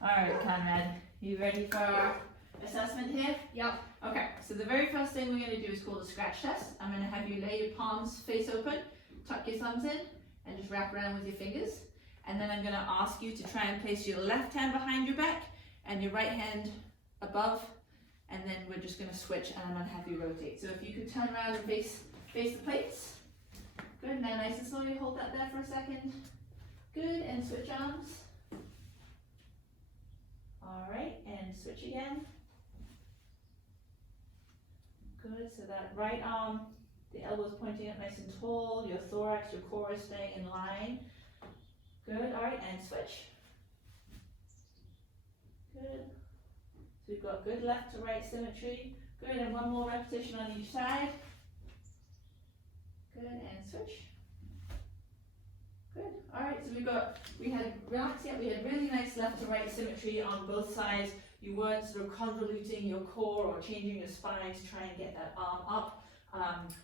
All right, Conrad, you ready for our assessment here? Yep. Okay, so the very first thing we're going to do is called a scratch test. I'm going to have you lay your palms face open, tuck your thumbs in, and just wrap around with your fingers. And then I'm going to ask you to try and place your left hand behind your back and your right hand above. And then we're just going to switch, and I'm going to have you rotate. So if you could turn around and face the plates. Good, now nice and slowly hold that there for a second. Good, and switch arms. All right, and switch again. Good, so that right arm, the elbow's pointing up nice and tall, your thorax, your core is staying in line. Good, all right, and switch. Good. So we've got good left to right symmetry. Good, and one more repetition on each side. Good, and switch. Good, all right, so we had really nice left to right symmetry on both sides. You weren't sort of convoluting your core or changing your spine to try and get that arm up.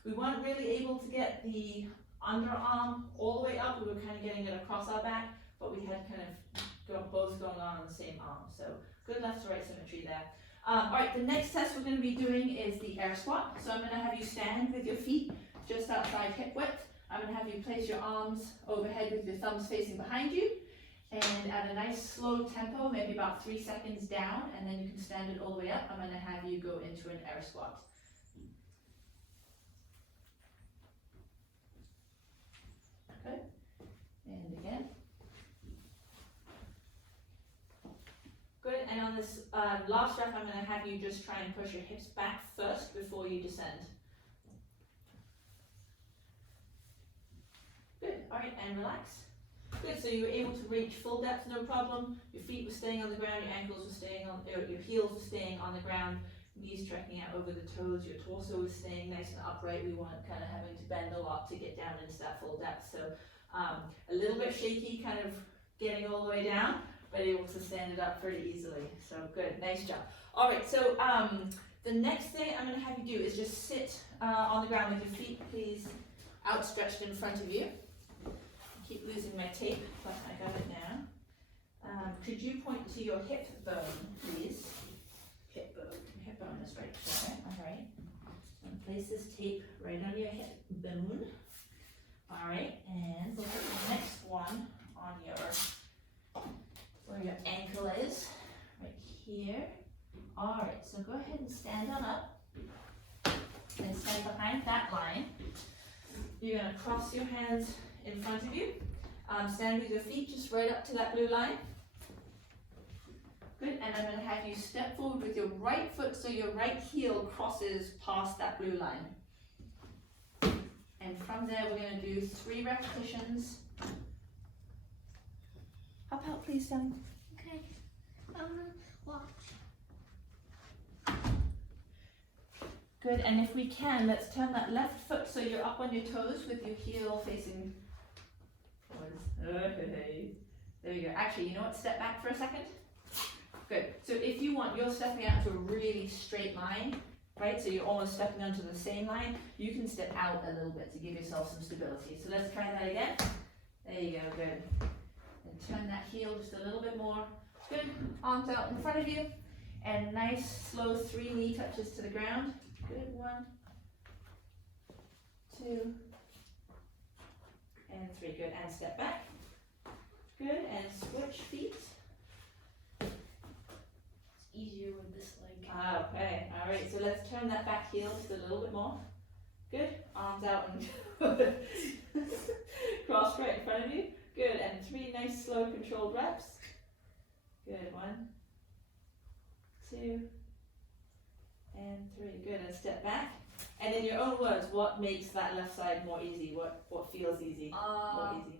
We weren't really able to get the underarm all the way up. We were kind of getting it across our back, but we had kind of both going on the same arm. So good left to right symmetry there. All right, the next test we're going to be doing is the air squat. So I'm going to have you stand with your feet just outside hip width. I'm going to have you place your arms overhead with your thumbs facing behind you. And at a nice slow tempo, maybe about 3 seconds down, and then you can stand it all the way up. I'm going to have you go into an air squat. Okay, and again. Good, and on this last rep, I'm going to have you just try and push your hips back first before you descend. Good, all right, and relax. Good, so you were able to reach full depth, no problem. Your feet were staying on the ground, your ankles were staying on, your heels were staying on the ground, knees trekking out over the toes, your torso was staying nice and upright. We weren't kind of having to bend a lot to get down into that full depth. So a little bit shaky, kind of getting all the way down, but able to stand it up pretty easily. So good, nice job. All right, so the next thing I'm going to have you do is just sit on the ground with your feet, please, outstretched in front of you. Keep losing my tape, but I got it now. Could you point to your hip bone, please? Hip bone. Hip bone is right there. All right. And place this tape right on your hip bone. All right. And look at the next one on where your ankle is, right here. All right. So go ahead and stand on up and stand behind that line. You're going to cross your hands in front of you. Stand with your feet just right up to that blue line. Good, and I'm going to have you step forward with your right foot so your right heel crosses past that blue line. And from there we're going to do 3 repetitions. Hop out please, darling. Okay. Watch. Good, and if we can, let's turn that left foot so you're up on your toes with your heel facing forwards. There you go. Actually, you know what? Step back for a second. Good. So if you want, you're stepping out to a really straight line, right? So you're almost stepping onto the same line. You can step out a little bit to give yourself some stability. So let's try that again. There you go. Good. And turn that heel just a little bit more. Good. Arms out in front of you. And nice, slow 3 knee touches to the ground. Good. 1, 2, and 3. Good. And step back. Good. And switch feet. It's easier with this leg. Okay. All right. So let's turn that back heel just a little bit more. Good. Arms out and cross right in front of you. Good. And 3 nice, slow, controlled reps. Good. 1, 2, and 3. Good. And step back. And in your own words, what makes that left side more easy? What feels easy? More easy?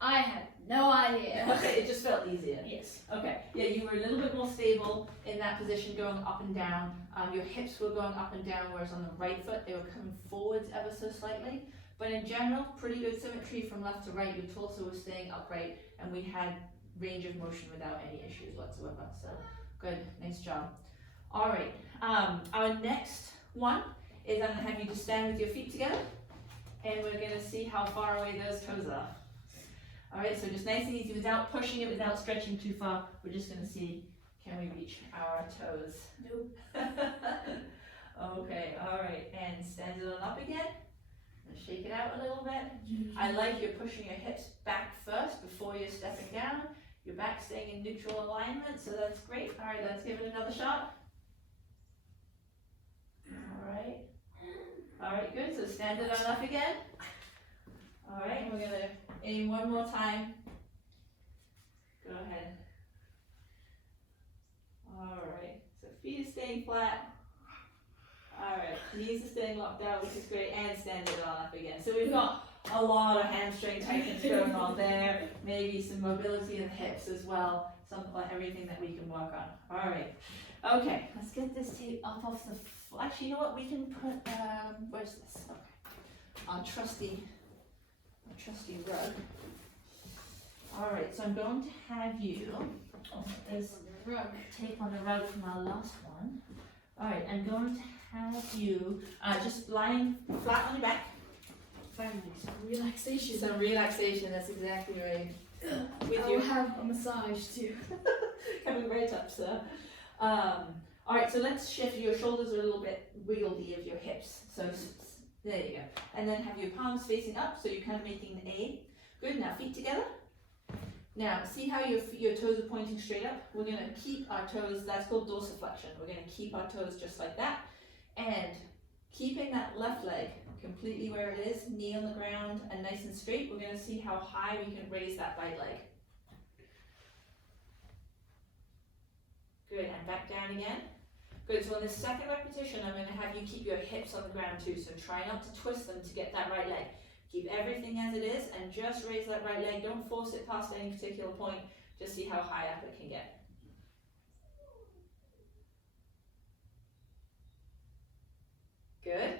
I have no idea. Okay, it just felt easier. Yes. Okay, yeah, you were a little bit more stable in that position going up and down. Your hips were going up and down, whereas on the right foot, they were coming forwards ever so slightly. But in general, pretty good symmetry from left to right. Your torso was staying upright, and we had range of motion without any issues whatsoever. So, good, nice job. All right, our next one is I'm gonna have you just stand with your feet together, and we're gonna see how far away those toes are. Alright, so just nice and easy without pushing it, without stretching too far. We're just gonna see, can we reach our toes? Nope. Okay, alright, and stand it on up again. And shake it out a little bit. I like you're pushing your hips back first before you're stepping down. Your back staying in neutral alignment, so that's great. Alright, let's give it another shot. Alright. Alright, good, so stand it on up again. Alright, we're gonna aim one more time. Go ahead. Alright, so feet are staying flat. Alright, knees are staying locked out, which is great, and stand it on up again. So we've got a lot of hamstring tightness going on there, maybe some mobility in the hips as well, something like everything that we can work on. Alright, okay, let's get this tape up off the actually, you know what, we can put, where's this? Okay, our trusty rug. Alright, so I'm going to have you, there's Rug. tape on the rug from our last one. Alright, I'm going to have you just lying flat on your back. Finally, some relaxation. Some relaxation, that's exactly right. With I'll have a massage too. coming right up, sir. Alright, so let's shift. Your shoulders are a little bit wiggly of your hips. So there you go. And then have your palms facing up, so you're kind of making an A. Good, now feet together. Now, see how your toes are pointing straight up? We're going to keep our toes, that's called dorsiflexion. We're going to keep our toes just like that. And keeping that left leg completely where it is, knee on the ground and nice and straight, we're going to see how high we can raise that right leg. Good, and back down again. Good, so on the second repetition, I'm going to have you keep your hips on the ground too, so try not to twist them to get that right leg. Keep everything as it is, and just raise that right leg. Don't force it past any particular point, just see how high up it can get. Good.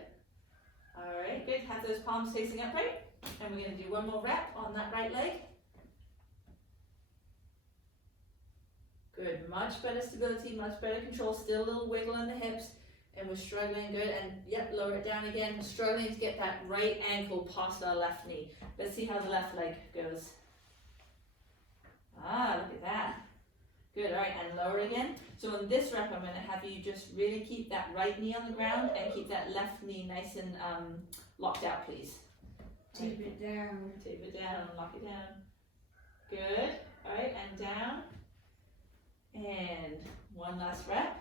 Alright, good, have those palms facing upright, and we're going to do one more rep on that right leg. Good, much better stability, much better control, still a little wiggle in the hips, and we're struggling, good, and yep, lower it down again. We're struggling to get that right ankle past our left knee. Let's see how the left leg goes. Ah, look at that. Good, alright, and lower again. So in this rep, I'm going to have you just really keep that right knee on the ground and keep that left knee nice and locked out, please. Tape it down. Tape it down and lock it down. Good, alright, and down. And one last rep.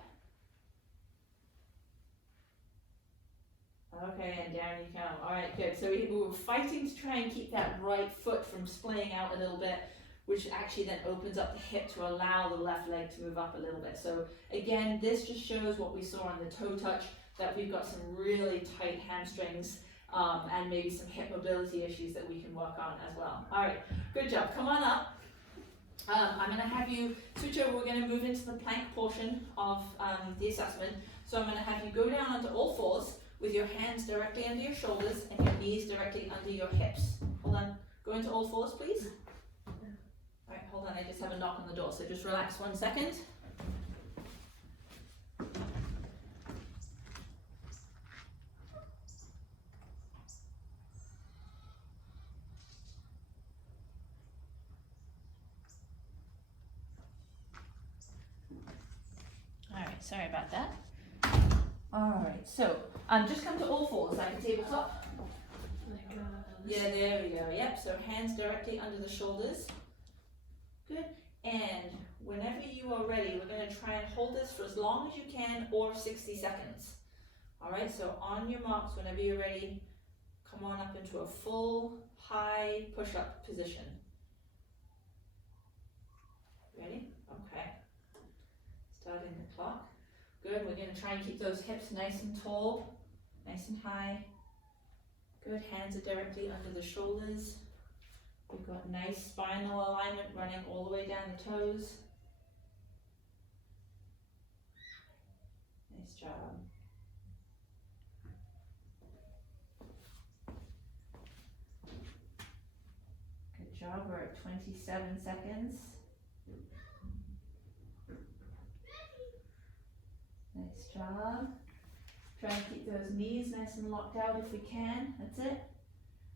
Okay, and down you come. Alright, good. So we were fighting to try and keep that right foot from splaying out a little bit, which actually then opens up the hip to allow the left leg to move up a little bit. So again, this just shows what we saw on the toe touch, that we've got some really tight hamstrings and maybe some hip mobility issues that we can work on as well. Alright, good job. Come on up. I'm going to have you switch over. We're going to move into the plank portion of the assessment. So I'm going to have you go down onto all fours with your hands directly under your shoulders and your knees directly under your hips. Hold on. Go into all fours, please. Alright, hold on. I just have a knock on the door, so just relax 1 second. Alright, sorry about that. Alright, so just come to all fours like a tabletop. Yeah, there we go. Yep, so hands directly under the shoulders. Good. And whenever you are ready, we're going to try and hold this for as long as you can, or 60 seconds. Alright, so on your marks, whenever you're ready, come on up into a full high push-up position. Ready? Okay. Starting the clock. Good, we're going to try and keep those hips nice and tall, nice and high. Good, hands are directly under the shoulders. We've got nice spinal alignment running all the way down the toes. Nice job. Good job, we're at 27 seconds. Nice job. Try and keep those knees nice and locked out if we can. That's it.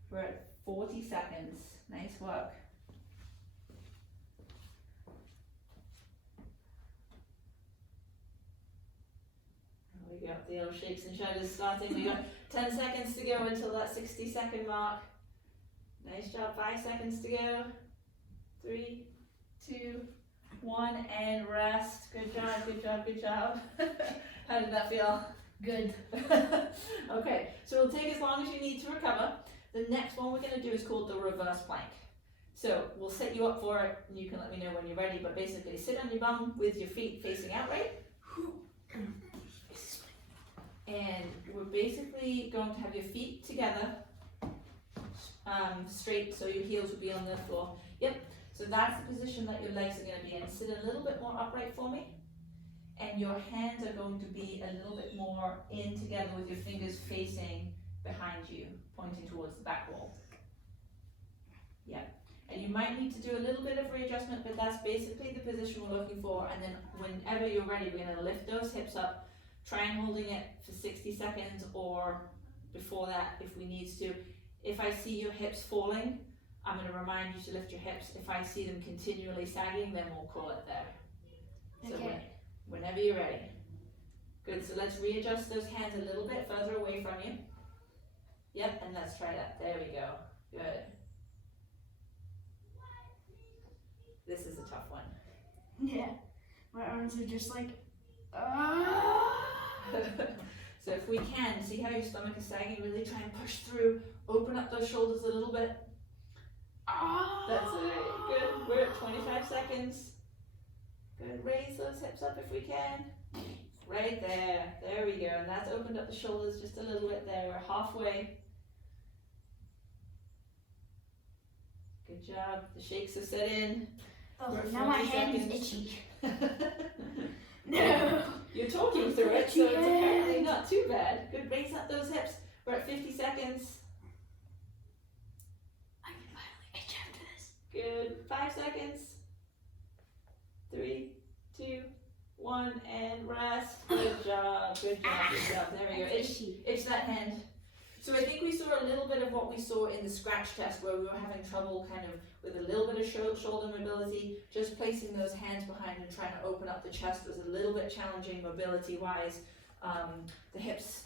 We're at 40 seconds. Nice work. Yep, the old shakes and shudders starting. We got 10 seconds to go until that 60-second mark. Nice job, 5 seconds to go. 3, 2, 1, and rest. Good job, good job, good job. How did that feel? Good. Okay, so it'll take as long as you need to recover. The next one we're going to do is called the reverse plank. So we'll set you up for it, and you can let me know when you're ready, but basically sit on your bum with your feet facing outright. And we're basically going to have your feet together, straight, so your heels will be on the floor. Yep, so that's the position that your legs are going to be in. Sit a little bit more upright for me. And your hands are going to be a little bit more in together with your fingers facing behind you, pointing towards the back wall. Yep. And you might need to do a little bit of readjustment, but that's basically the position we're looking for. And then whenever you're ready, we're going to lift those hips up, try and holding it for 60 seconds or before that if we need to. If I see your hips falling, I'm going to remind you to lift your hips. If I see them continually sagging, then we'll call it there. So Okay. Whenever you're ready. Good, so let's readjust those hands a little bit further away from you. Yep, and let's try that. There we go. Good. This is a tough one. Yeah. My arms are just like, So if we can, see how your stomach is sagging, really try and push through. Open up those shoulders a little bit. That's it. Good. We're at 25 seconds. Good. Raise those hips up if we can. Right there. There we go. And that's opened up the shoulders just a little bit there. We're halfway. Good job. The shakes have set in. Oh, We're now my 40 hand is seconds. itchy. No. You're talking through it, so it's apparently not too bad. Good. Raise up those hips. We're at 50 seconds. I can finally itch after this. Good. 5 seconds. 3, 2, 1, and rest. Good job. Good job. Good job. There we go. Itch that hand. So I think we saw a little bit of what we saw in the scratch test where we were having trouble kind of with a little bit of shoulder mobility. Just placing those hands behind and trying to open up the chest was a little bit challenging mobility wise. The hips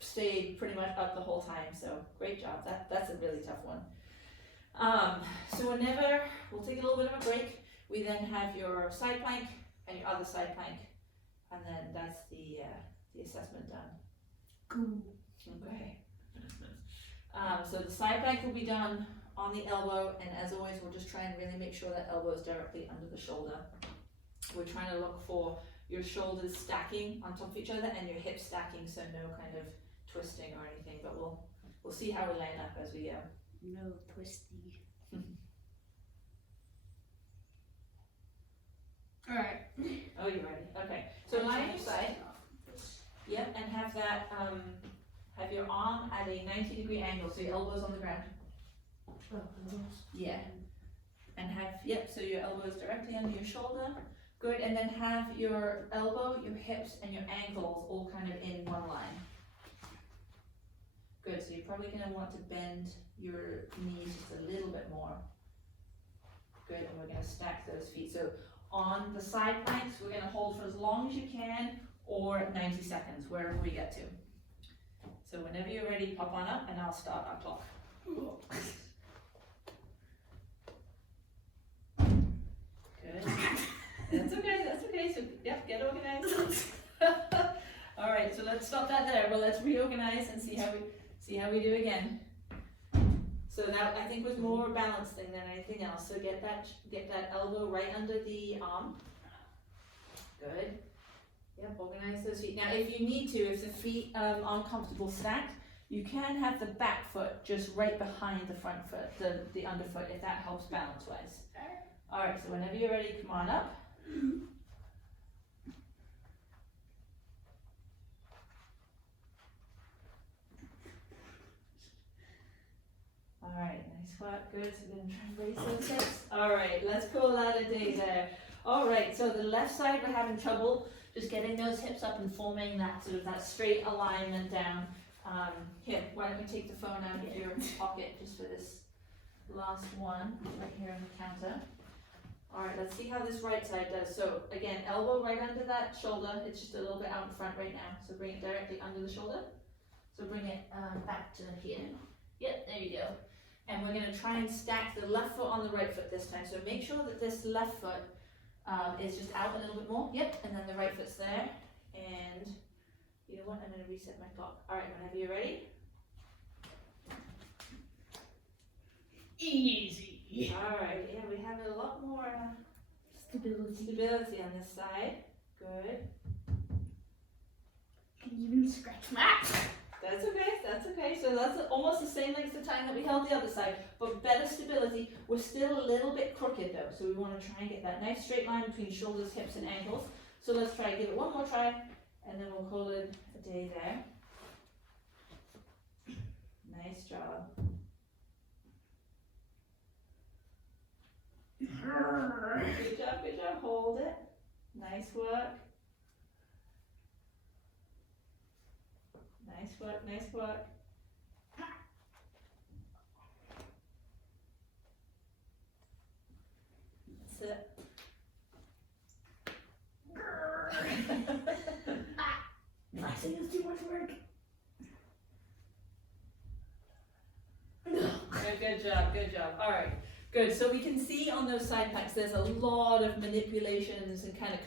stayed pretty much up the whole time. So great job. That's a really tough one. So whenever, we'll take a little bit of a break. We then have your side plank and your other side plank, and then that's the assessment done. Cool. Okay. So the side plank will be done on the elbow, and as always, we'll just try and really make sure that elbow is directly under the shoulder. We're trying to look for your shoulders stacking on top of each other and your hips stacking, so no kind of twisting or anything. But we'll see how we line up as we go. No twisting. Alright. Oh, you're ready. Okay. So lie on your side. Yep, and have that, have your arm at a 90-degree angle, so your elbow's on the ground. Yeah. And have, yep, so your elbow's directly under your shoulder. Good, and then have your elbow, your hips, and your ankles all kind of in one line. Good, so you're probably gonna want to bend your knees just a little bit more. Good, and we're gonna stack those feet. So on the side planks, we're gonna hold for as long as you can, or 90 seconds, wherever we get to. So whenever you're ready, pop on up and I'll start our clock. Good. That's okay, so yep, get organized. Alright, so let's stop that there, but let's reorganize and see how we do again. So that I think was more balancing than anything else. So get that elbow right under the arm. Good. Yep, organize those feet. Now if you need to, if the feet aren't comfortable stacked, you can have the back foot just right behind the front foot, the underfoot, if that helps balance wise. Alright, so whenever you're ready, come on up. Alright, nice work, good. So then try and raise those hips. Alright, let's call that a day there. Alright, so the left side we're having trouble just getting those hips up and forming that sort of that straight alignment down. Here, why don't we take the phone out of your pocket just for this last one, right here on the counter. Alright, let's see how this right side does. So again, elbow right under that shoulder. It's just a little bit out in front right now. So bring it directly under the shoulder. So bring it back to here. Yep, there you go. And we're going to try and stack the left foot on the right foot this time. So make sure that this left foot is just out a little bit more. Yep, and then the right foot's there. And you know what? I'm going to reset my clock. Alright, whenever you're ready. Easy. Alright, yeah, we have a lot more stability on this side. Good. Can you even scratch that? That's okay, that's okay. So that's almost the same length of time that we held the other side, but better stability. We're still a little bit crooked though, so we want to try and get that nice straight line between shoulders, hips, and ankles. So let's try, give it one more try, and then we'll call it a day there. Nice job. Good job, good job. Hold it. Nice work. Nice work, nice work. That's it. I think it's too much work. Good job, good job. All right, good. So we can see on those side planks there's a lot of manipulations and kind of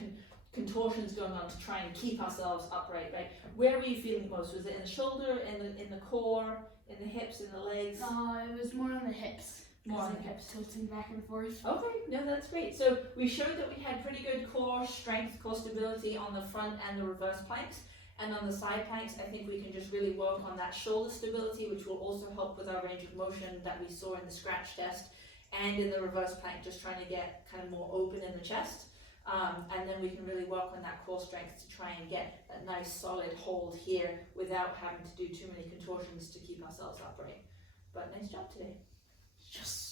contortions going on to try and keep ourselves upright, right? Where were you feeling most? Was it in the shoulder, in the core, in the hips, in the legs? It was more on the hips. More on I the kept hips. tilting back and forth. Okay, no, that's great. So we showed that we had pretty good core strength, core stability on the front and the reverse planks. And on the side planks, I think we can just really work on that shoulder stability, which will also help with our range of motion that we saw in the scratch test and in the reverse plank, just trying to get kind of more open in the chest. And then we can really work on that core strength to try and get that nice solid hold here without having to do too many contortions to keep ourselves upright. But nice job today. Yes.